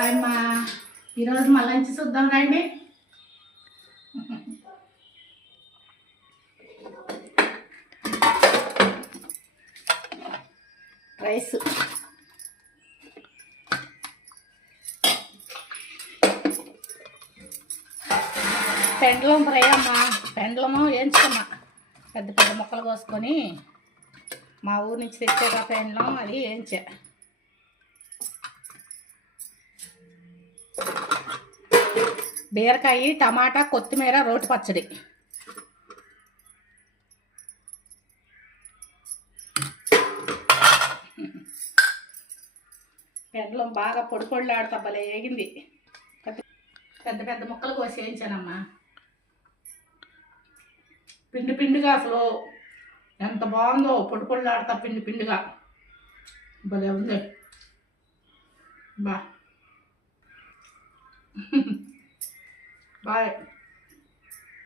Hi మా ఈరోజు మా లంచ్ చూద్దాం రండి. రైస్, పెండలం ఫ్రై అమ్మా. పెండలము వేయించుకున్నా, పెద్ద పెద్ద ముక్కలు కోసుకొని మా ఊరు నుంచి తెచ్చాక పెండలం అది వేయించా. బీరకాయ, టమాటా, కొత్తిమీర, రోటి పచ్చడి. పెండలం బాగా పొడి పొడిలాడుతా భలే వేగింది. పెద్ద పెద్ద ముక్కలు కోసి వేయించానమ్మా. పిండి పిండిగా అసలు ఎంత బాగుందో, పొడి పొడిలాడుతా పిండి పిండిగా భలే ఉంది. బా బాయ్.